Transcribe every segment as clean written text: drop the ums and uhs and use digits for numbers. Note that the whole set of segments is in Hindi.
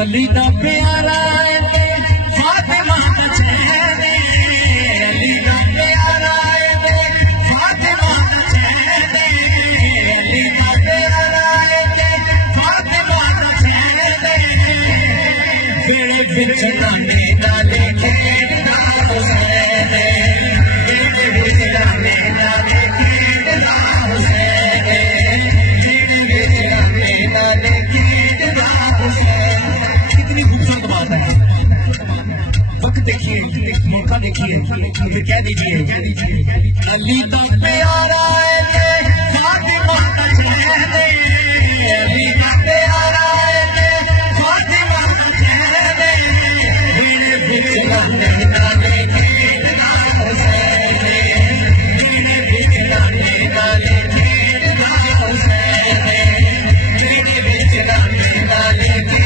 अली दा प्यारा फातिमा चेहरे अली दा प्यारा फातिमा चेहरे अली दा प्यारा फातिमा चेहरे फिर बिछड़ाने ना देखे हुसैन फिर बिछड़ाने ना देखे हुसैन बिछड़ाने ना देखे कितनी खूबसूरत बात है। वक्त देखिए, मौका देखिए, मुझे कह दीजिए अली तो प्यारा है फातिमा चेहरे अली तो प्यारा है फातिमा चेहरे बिन बिछड़ाने ना देखे हुसैन बिन बिछड़ाने ना देखे हुसैन बिन बिछड़ाने ना देखे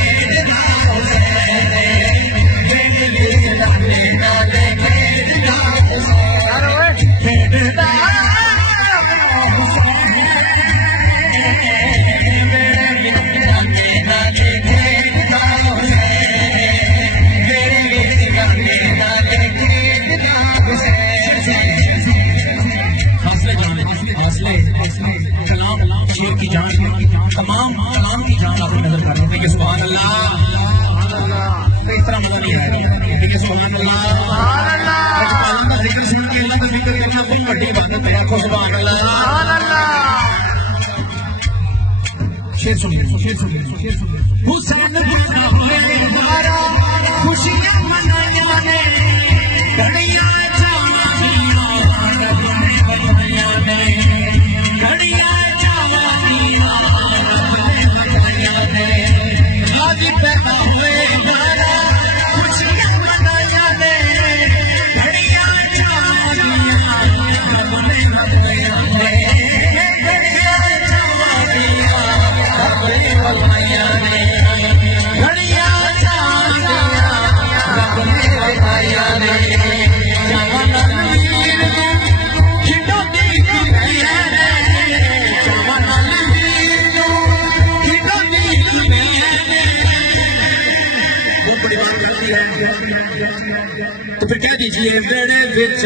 शेर की जान तमाम कलाम की जान आपको नजर कर रहे हैं। सुभान अल्लाह, तो इस तरह मजा नहीं आ रहा है। सुभान अल्लाह, अल्लाह का जिक्र सुन के अल्लाह का जिक्र करना बहुत बड़ी इबादत है। आपको सुभान अल्लाह। शेर सुनिए हुसैन हमारा खुशियां मनाने घड़िया आज पैदा हुए गाना खुशियां मनाया ने घड़िया तो फिर कह दीजिए मेरे बिच